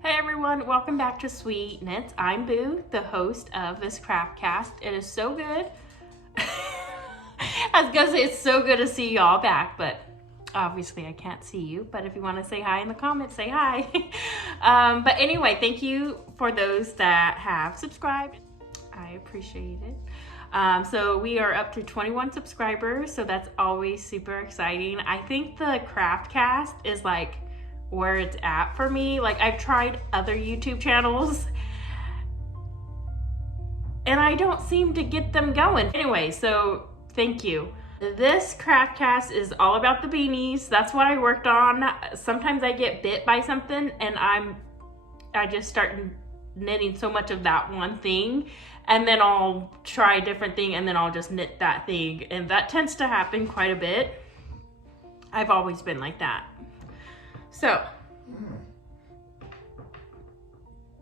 Hey everyone, welcome back to Sweet. I'm Boo, the host of this Craftcast. It is so good. I was gonna say it's so good to see y'all back, but obviously I can't see you. But if you want to say hi in the comments, say hi. But anyway, thank you for those that have subscribed. I appreciate it. So we are up to 21 subscribers, so that's always super exciting. I think the Craftcast is like where it's at for me. Like, I've tried other YouTube channels and I don't seem to get them going. Anyway, so thank you. This Craftcast is all about the beanies. That's what I worked on. Sometimes I get bit by something and I just start knitting so much of that one thing, and then I'll try a different thing and then I'll just knit that thing, and that tends to happen quite a bit. I've always been like that. So,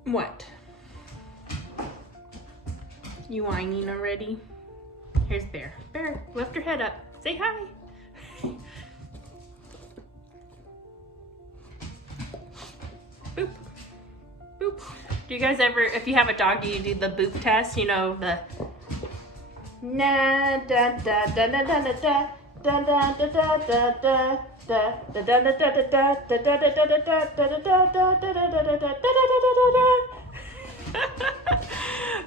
what? You whining already? Here's Bear. Bear, lift your head up. Say hi. Boop. Boop. Do you guys ever, if you have a dog, do you do the boop test? You know, the na da da da da da da da da da da da da.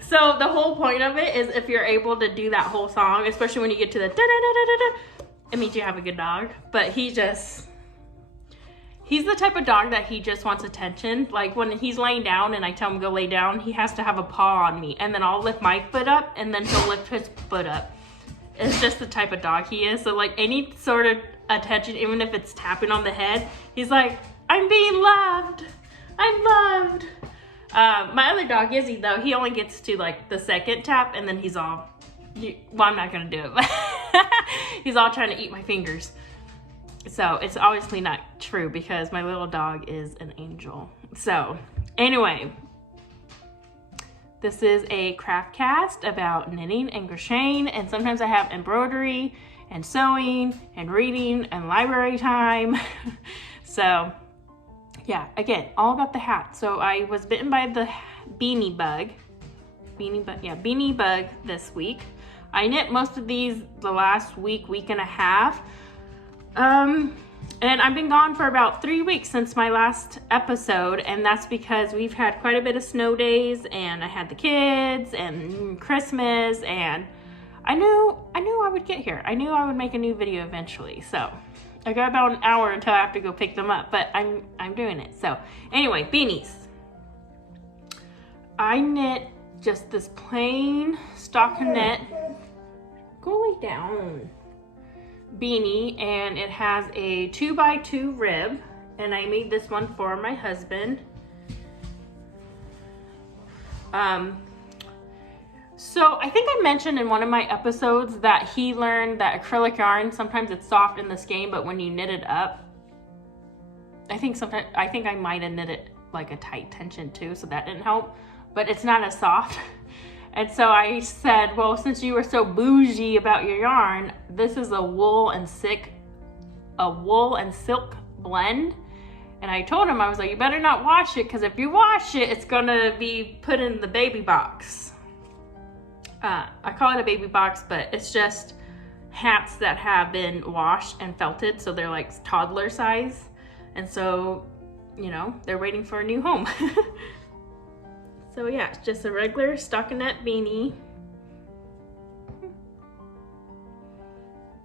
So the whole point of it is if you're able to do that whole song, especially when you get to the it means you have a good dog. But he's the type of dog that he just wants attention. Like when he's laying down and I tell him to go lay down, he has to have a paw on me, and then I'll lift my foot up and then he'll lift his foot up. It's just the type of dog he is. So like any sort of attention, even if it's tapping on the head, he's like, I'm being loved. I'm loved. My other dog, Izzy, though, he only gets to like the second tap and then he's all, well, I'm not gonna do it, but he's all trying to eat my fingers. So it's obviously not true because my little dog is an angel. So anyway, this is a Craftcast about knitting and crocheting, and sometimes I have embroidery and sewing and reading and library time. So yeah, again, all about the hat. So I was bitten by the beanie bug this week. I knit most of these the last week and a half. And I've been gone for about 3 weeks since my last episode, and that's because we've had quite a bit of snow days, and I had the kids and Christmas, and I knew I would get here. I knew I would make a new video eventually. So I got about an hour until I have to go pick them up, but I'm doing it. So anyway, beanies. I knit just this plain stockinette, go lay down, beanie, and it has a 2x2 rib, and I made this one for my husband. So I think I mentioned in one of my episodes that he learned that acrylic yarn, sometimes it's soft in the skein, but when you knit it up, I think I might have knit it like a tight tension too, so that didn't help, but it's not as soft. And so I said, well, since you were so bougie about your yarn, this is a wool and silk blend. And I told him, I was like, you better not wash it, because if you wash it, it's gonna be put in the baby box. I call it a baby box, but it's just hats that have been washed and felted, so they're like toddler size. And so, you know, they're waiting for a new home. So yeah, it's just a regular stockinette beanie.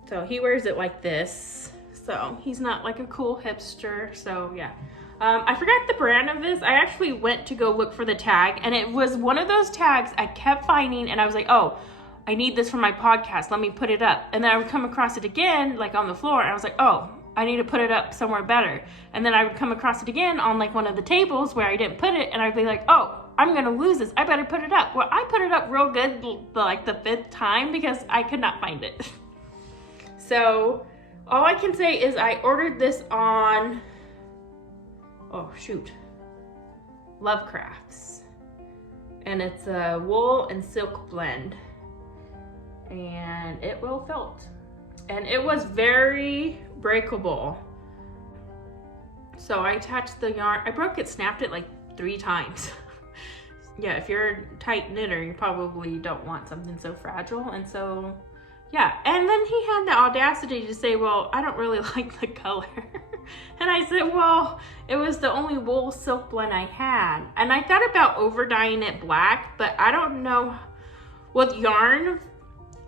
So he wears it like this. So he's not like a cool hipster, so yeah. I forgot the brand of this. I actually went to go look for the tag, and it was one of those tags I kept finding, and I was like, oh, I need this for my podcast. Let me put it up. And then I would come across it again, like on the floor, and I was like, oh, I need to put it up somewhere better. And then I would come across it again on like one of the tables where I didn't put it, and I'd be like, oh, I'm gonna lose this. I better put it up. Well, I put it up real good like the 5th time because I could not find it. So all I can say is I ordered this on, oh shoot, Lovecrafts. And it's a wool and silk blend. And it will felt. And it was very breakable. So I attached the yarn. I broke it, snapped it like 3 times. Yeah, if you're a tight knitter, you probably don't want something so fragile. And so, yeah. And then he had the audacity to say, well, I don't really like the color. And I said, well, it was the only wool silk blend I had. And I thought about over dyeing it black, but I don't know. With yarn,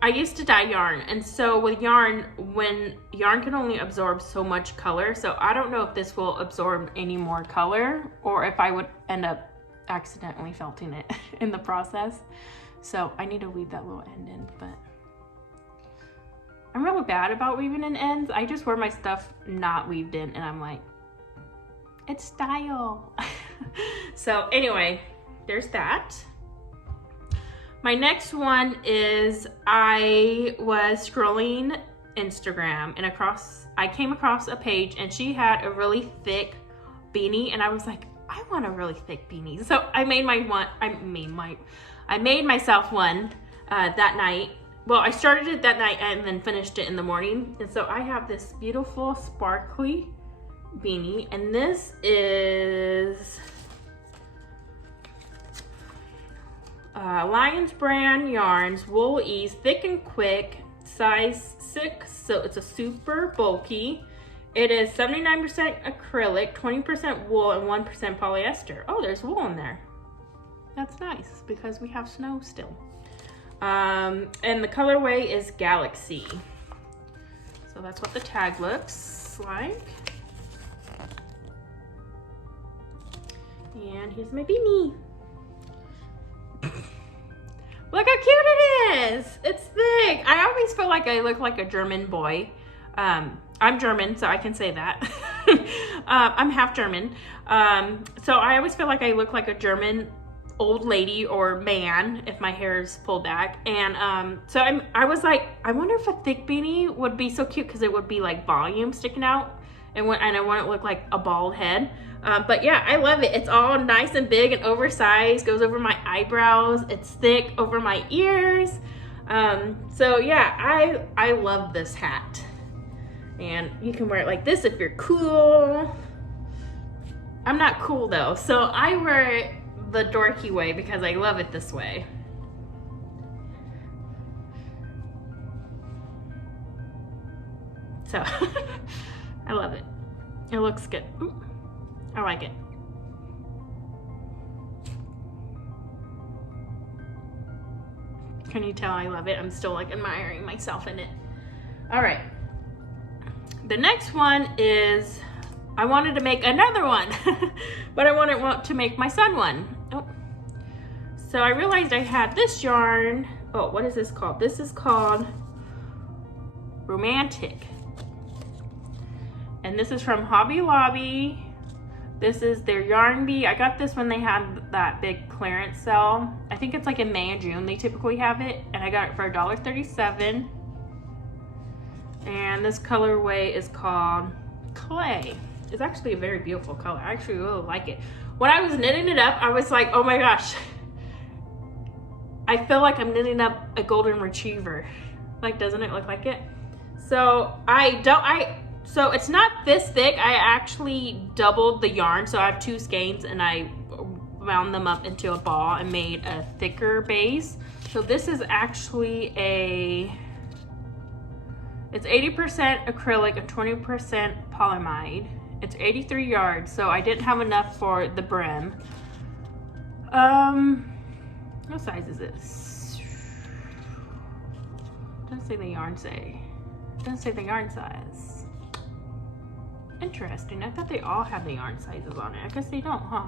I used to dye yarn. And so with yarn, when yarn can only absorb so much color, so I don't know if this will absorb any more color or if I would end up accidentally felting it in the process. So I need to weave that little end in, but I'm really bad about weaving in ends. I just wear my stuff not weaved in and I'm like, it's style. So anyway, there's that. My next one is I was scrolling Instagram and I came across a page and she had a really thick beanie and I was like, I want a really thick beanie. So I made myself one that night. Well, I started it that night and then finished it in the morning. And so I have this beautiful sparkly beanie and this is Lion's Brand Yarns Wool Ease Thick and Quick, size 6, so it's a super bulky. It is 79% acrylic, 20% wool, and 1% polyester. Oh, there's wool in there. That's nice because we have snow still. And the colorway is Galaxy. So that's what the tag looks like. And here's my beanie. Look how cute it is. It's thick. I always feel like I look like a German boy. I'm German, so I can say that. I'm half German. So I always feel like I look like a German old lady or man if my hair is pulled back. And so I was like, I wonder if a thick beanie would be so cute because it would be like volume sticking out. And I want it to look like a bald head. But yeah, I love it. It's all nice and big and oversized, goes over my eyebrows. It's thick over my ears. So yeah, I love this hat. And you can wear it like this if you're cool. I'm not cool though, so I wear it the dorky way because I love it this way. So, I love it. It looks good. Ooh, I like it. Can you tell I love it? I'm still like admiring myself in it. All right. The next one is, I wanted to make another one, but I want to make my son one. Oh. So I realized I had this yarn. Oh, what is this called? This is called Romantic. And this is from Hobby Lobby. This is their yarn bee. I got this when they had that big clearance sale. I think it's like in May and June they typically have it. And I got it for $1.37. And this colorway is called Clay. It's actually a very beautiful color. I actually really like it. When I was knitting it up, I was like, oh my gosh. I feel like I'm knitting up a golden retriever. Like, doesn't it look like it? So so it's not this thick. I actually doubled the yarn. So I have 2 skeins and I wound them up into a ball and made a thicker base. So this is actually it's 80% acrylic and 20% polyamide. It's 83 yards, so I didn't have enough for the brim. What size is this? Doesn't say the yarn say. Doesn't say the yarn size. Interesting. I thought they all had the yarn sizes on it. I guess they don't, huh?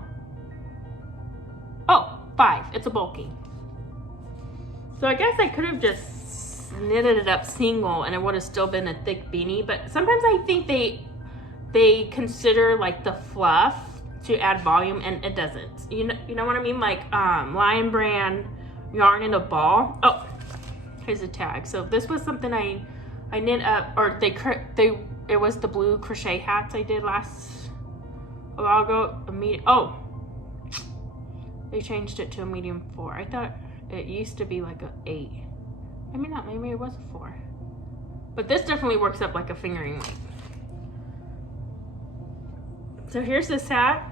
Oh, 5. It's a bulky. So I guess I could have just knitted it up single and it would have still been a thick beanie, but sometimes I think they consider like the fluff to add volume and it doesn't. You know what I mean? Like Lion Brand yarn in a ball. Oh, here's a tag. So this was something I knit up, or it was the blue crochet hats I did a while ago. Oh, they changed it to a medium 4. I thought it used to be like a 8. Maybe not, maybe it was a 4. But this definitely works up like a fingering weight. So here's this hat.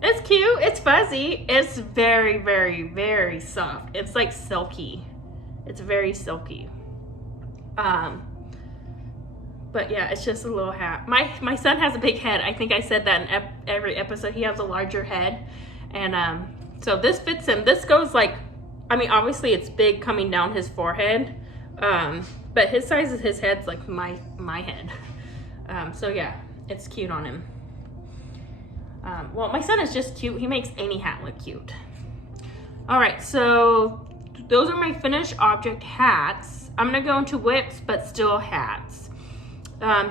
It's cute. It's fuzzy. It's very, very, very soft. It's like silky. It's very silky. But yeah, it's just a little hat. My son has a big head. I think I said that in every episode. He has a larger head. And so this fits him. This goes like, I mean, obviously it's big coming down his forehead. But his size of his head's like my head. So yeah, it's cute on him. Well, my son is just cute. He makes any hat look cute. All right, so those are my finished object hats. I'm gonna go into whips, but still hats.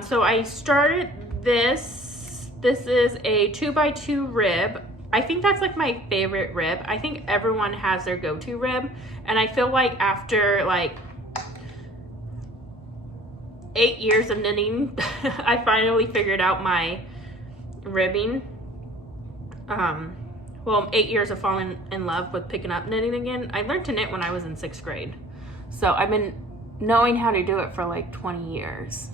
So I started this. This is a 2x2 rib. I think that's like my favorite rib. I think everyone has their go-to rib. And I feel like after like 8 years of knitting, I finally figured out my ribbing. Well, 8 years of falling in love with picking up knitting again. I learned to knit when I was in 6th grade. So I've been knowing how to do it for like 20 years.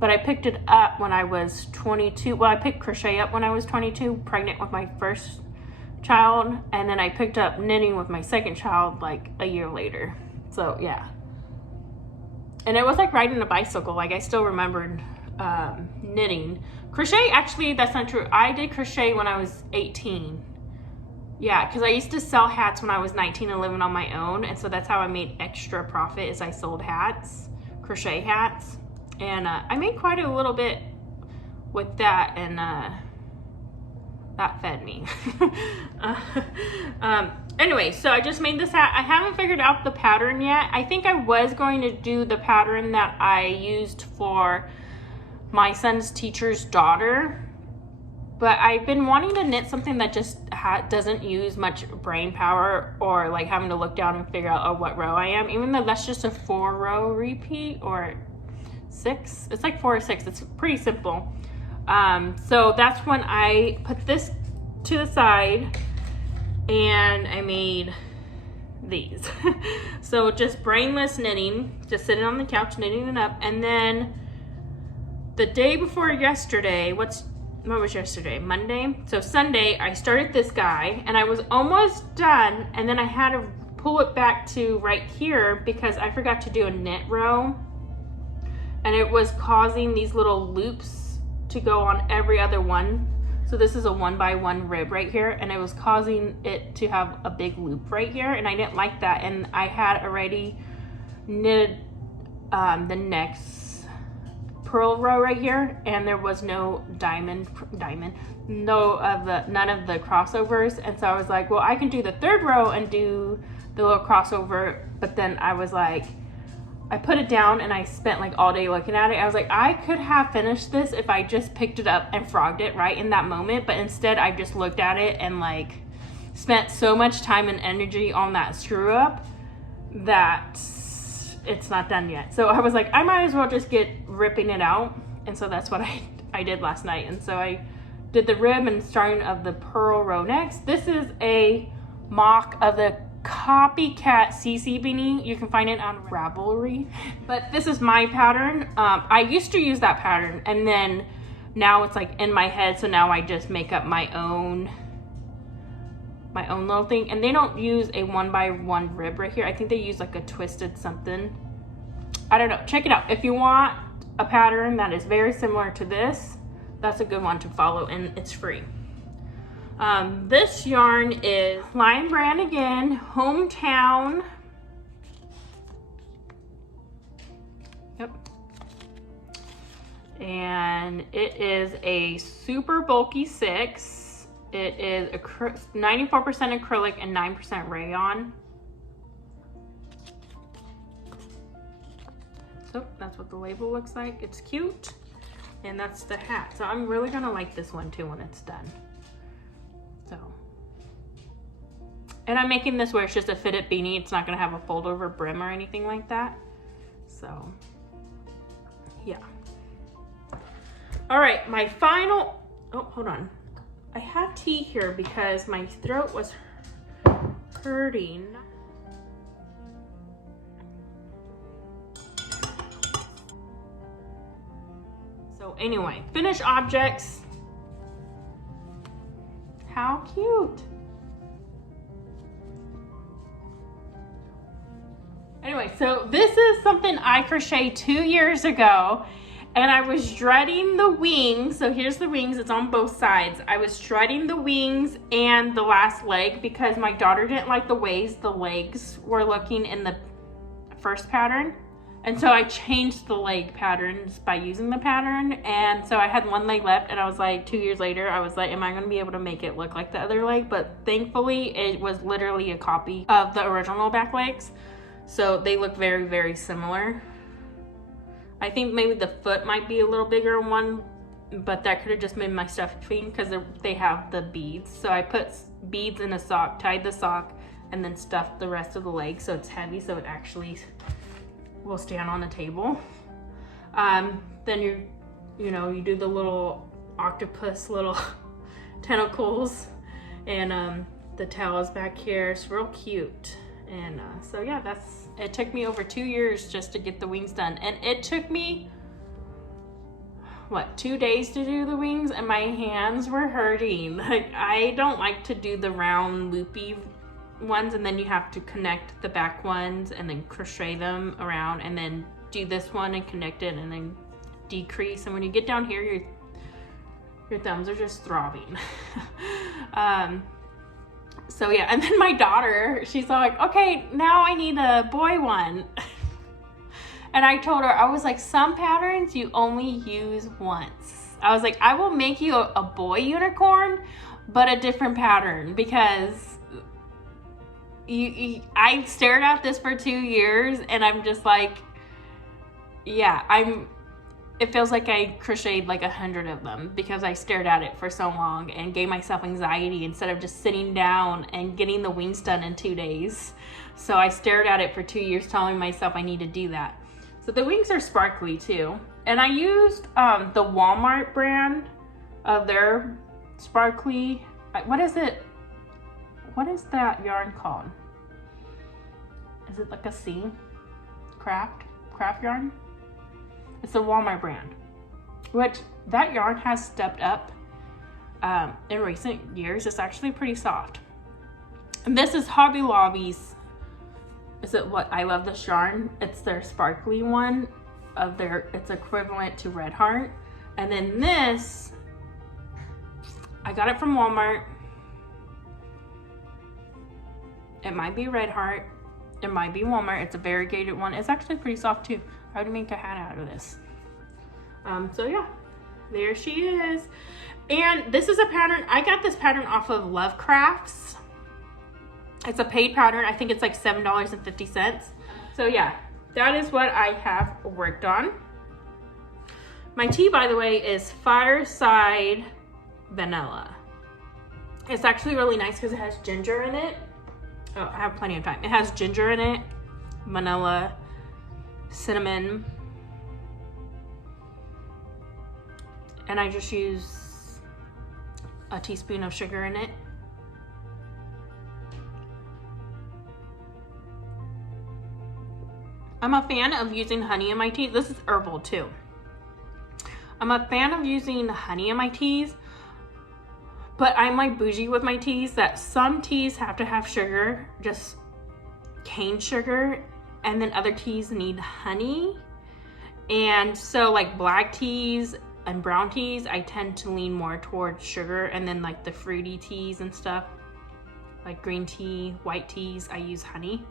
But I picked it up when I was 22. Well, I picked crochet up when I was 22, pregnant with my first child. And then I picked up knitting with my second child like a year later. So yeah. And it was like riding a bicycle. Like I still remembered knitting. Crochet, actually, that's not true. I did crochet when I was 18. Yeah, because I used to sell hats when I was 19 and living on my own. And so that's how I made extra profit, is I sold hats, crochet hats. And I made quite a little bit with that, and that fed me. Anyway, so I just made this hat. I haven't figured out the pattern yet. I think I was going to do the pattern that I used for my son's teacher's daughter, but I've been wanting to knit something that just doesn't use much brain power, or like having to look down and figure out what row I am, even though that's just a 4-row repeat, or 6. It's like 4 or 6. It's pretty simple. So that's when I put this to the side and I made these. So just brainless knitting, just sitting on the couch knitting it up. And then the day before yesterday, what was yesterday? Monday? So Sunday, I started this guy and I was almost done, and then I had to pull it back to right here because I forgot to do a knit row. And it was causing these little loops to go on every other one. So this is a 1x1 rib right here, and it was causing it to have a big loop right here, and I didn't like that. And I had already knitted the next purl row right here, and there was no none of the crossovers. And so I was like, well, I can do the 3rd row and do the little crossover. But then I was like, I put it down and I spent like all day looking at it. I was like, I could have finished this if I just picked it up and frogged it right in that moment. But instead I just looked at it and like spent so much time and energy on that screw up that it's not done yet. So I was like, I might as well just get ripping it out. And so that's what I did last night. And so I did the rib and starting of the purl row next. This is a mock of the copycat CC beanie. You can find it on Ravelry, but this is my pattern. I used to use that pattern, and then now it's like in my head, so now I just make up my own little thing. And they don't use a 1x1 rib right here. I think they use like a twisted something. I don't know. Check it out if you want a pattern that is very similar to this. That's a good one to follow, and it's free. This yarn is Lion Brand again, Hometown. Yep. And it is a super bulky 6. It is 94% acrylic and 9% rayon. So that's what the label looks like. It's cute. And that's the hat. So I'm really gonna like this one too when it's done. So, and I'm making this where it's just a fitted beanie. It's not gonna have a fold over brim or anything like that. So, yeah. All right, my final, oh, hold on. I have tea here because my throat was hurting. So anyway, finished objects. How cute. Anyway, so this is something I crocheted 2 years ago, and I was dreading the wings. So here's the wings, it's on both sides. I was dreading the wings and the last leg because my daughter didn't like the ways the legs were looking in the first pattern. And so I changed the leg patterns by using the pattern. And so I had one leg left, and I was like, 2 years later, I was like, am I gonna be able to make it look like the other leg? But thankfully it was literally a copy of the original back legs. So they look very, very similar. I think maybe the foot might be a little bigger in one, but that could have just made my stuffing because they have the beads. So I put beads in a sock, tied the sock, and then stuffed the rest of the leg so it's heavy, so it actually will stand on the table. Then you do the little octopus little tentacles, and the tail is back here. It's real cute. And so yeah, it took me over 2 years just to get the wings done. And it took me, what, 2 days to do the wings, and my hands were hurting. Like, I don't like to do the round loopy ones, and then you have to connect the back ones and then crochet them around, and then do this one and connect it and then decrease. And when you get down here, your thumbs are just throbbing. So yeah, and then my daughter, she's like, okay, now I need a boy one. And I told her, I was like, some patterns you only use once. I was like, I will make you a boy unicorn, but a different pattern, because I stared at this for 2 years, and I'm just like, yeah, it feels like I crocheted like 100 of them because I stared at it for so long and gave myself anxiety instead of just sitting down and getting the wings done in 2 days. So I stared at it for 2 years, telling myself I need to do that. So the wings are sparkly too. And I used the Walmart brand of their sparkly, what is it? What is that yarn called? Is it like a C? Craft yarn? It's a Walmart brand, which that yarn has stepped up in recent years. It's actually pretty soft. And this is Hobby Lobby's, is it what, I Love This Yarn? It's their sparkly one of it's equivalent to Red Heart. And then this, I got it from Walmart. It might be Red Heart. It might be Walmart. It's a variegated one. It's actually pretty soft too. I would make a hat out of this. So yeah, there she is. And this is a pattern. I got this pattern off of Love Crafts. It's a paid pattern. I think it's like $7.50. So yeah, that is what I have worked on. My tea, by the way, is Fireside Vanilla. It's actually really nice because it has ginger in it. Oh, I have plenty of time. It has ginger in it, vanilla, cinnamon, and I just use a teaspoon of sugar in it. I'm a fan of using honey in my tea. This is herbal too. I'm a fan of using honey in my teas, but I'm like bougie with my teas that some teas have to have sugar, just cane sugar, and then other teas need honey. And so like black teas and brown teas, I tend to lean more towards sugar, and then like the fruity teas and stuff, like green tea, white teas, I use honey.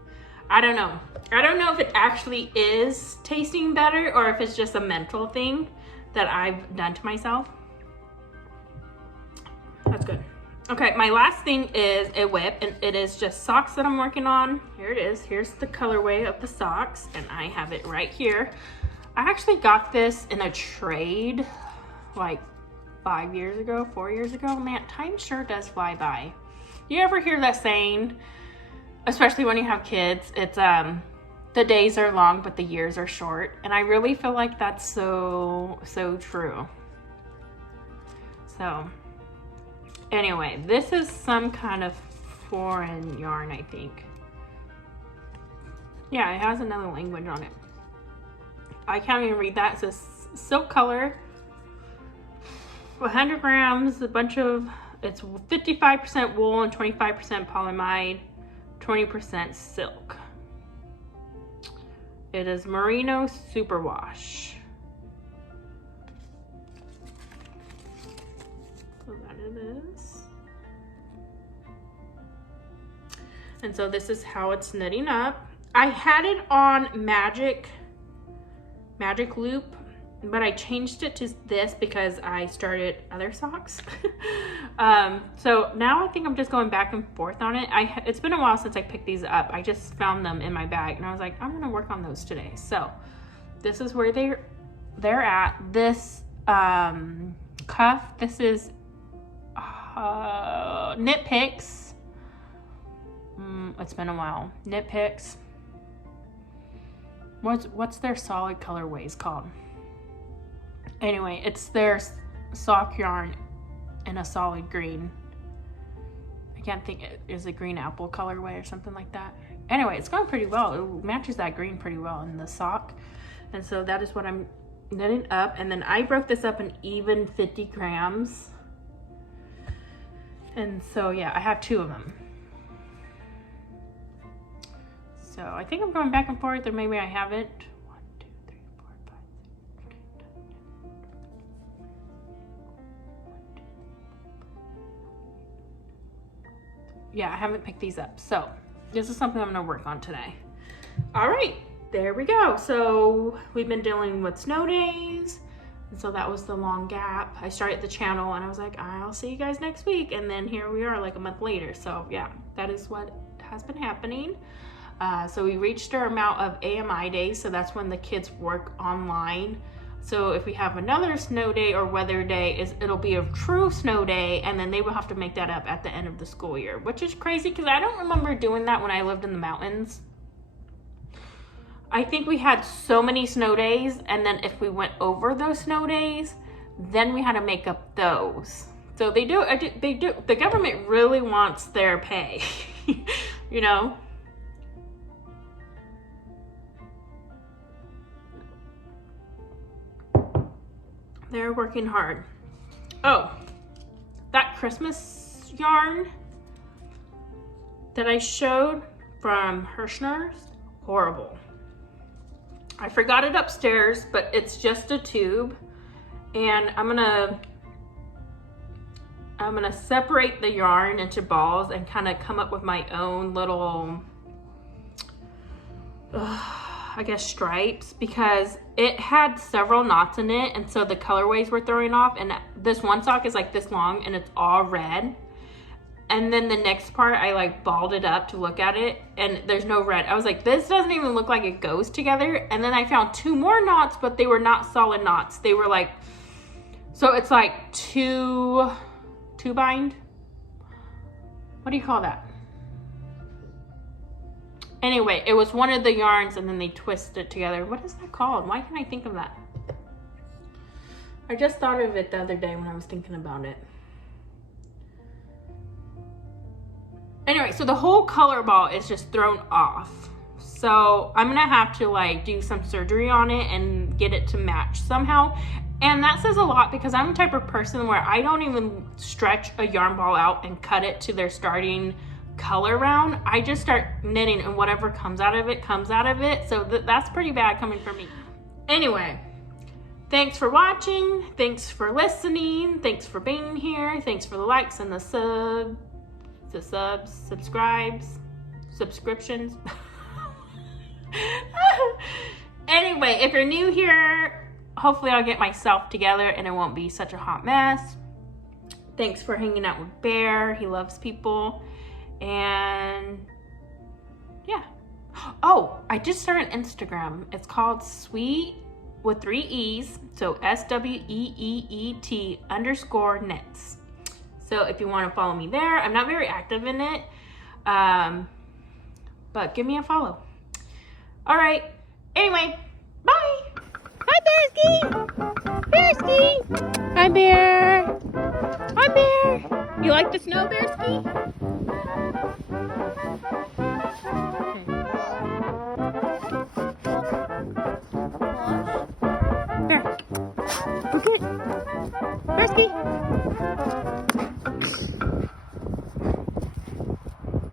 I don't know. I don't know if it actually is tasting better or if it's just a mental thing that I've done to myself. That's good. Okay, my last thing is a whip, and it is just socks that I'm working on. Here it is. Here's the colorway of the socks, and I have it right here. I actually got this in a trade like 4 years ago. Man, time sure does fly by. You ever hear that saying, especially when you have kids, it's the days are long but the years are short, and I really feel like that's so true. So anyway, this is some kind of foreign yarn, I think. Yeah, it has another language on it. I can't even read that. It says silk color, 100 grams, a bunch of It's 55% wool and 25% polyamide, 20% silk. It is Merino Superwash. So that it is. And so this is how it's knitting up. I had it on Magic Loop, but I changed it to this because I started other socks. So now I think I'm just going back and forth on it. It's been a while since I picked these up. I just found them in my bag and I was like, I'm gonna work on those today. So this is where they're at. This cuff, this is Knit Picks. It's been a while. Knit Picks. What's their solid colorways called? Anyway, it's their sock yarn in a solid green. I can't think, is it green apple colorway or something like that? Anyway, it's going pretty well. It matches that green pretty well in the sock. And so that is what I'm knitting up. And then I broke this up in even 50 grams. And so yeah, I have 2 of them. So I think I'm going back and forth, or maybe I haven't. 1, 2, 3, 4, 5, 6, 7, 8, 9, 10. Yeah, I haven't picked these up. So this is something I'm gonna work on today. All right, there we go. So we've been dealing with snow days. And so that was the long gap. I started the channel and I was like, I'll see you guys next week. And then here we are like a month later. So yeah, that is what has been happening. So we reached our amount of AMI days. So that's when the kids work online. So if we have another snow day or weather day, it'll be a true snow day. And then they will have to make that up at the end of the school year, which is crazy because I don't remember doing that when I lived in the mountains. I think we had so many snow days, and then if we went over those snow days, then we had to make up those. So they do, the government really wants their pay, you know? They're working hard. Oh, that Christmas yarn that I showed from Hirschner's, horrible. I forgot it upstairs, but it's just a tube. And I'm gonna separate the yarn into balls and kind of come up with my own little, I guess, stripes, because it had several knots in it, and so the colorways were throwing off. And this one sock is like this long and it's all red. And then the next part, I like balled it up to look at it and there's no red. I was like, this doesn't even look like it goes together. And then I found 2 more knots, but they were not solid knots. They were like, so it's like two bind. What do you call that? Anyway, it was one of the yarns and then they twist it together. What is that called? Why can't I think of that? I just thought of it the other day when I was thinking about it. Anyway, so the whole color ball is just thrown off. So I'm gonna have to like do some surgery on it and get it to match somehow. And that says a lot because I'm the type of person where I don't even stretch a yarn ball out and cut it to their starting color round. I just start knitting and whatever comes out of it, comes out of it. So that's pretty bad coming from me. Anyway, thanks for watching. Thanks for listening. Thanks for being here. Thanks for the likes and the subscriptions. Anyway, if you're new here, hopefully I'll get myself together and it won't be such a hot mess. Thanks for hanging out with Bear. He loves people. And yeah. Oh, I just started Instagram. It's called Sweeet with 3 E's. So SWEET_knits. So if you want to follow me there, I'm not very active in it, but give me a follow. All right. Anyway, bye. Hi, Bearsky. Bearsky. Hi, Bear. Hi, Bear. You like the snow, Bearsky? Bear. We're good. Bearsky.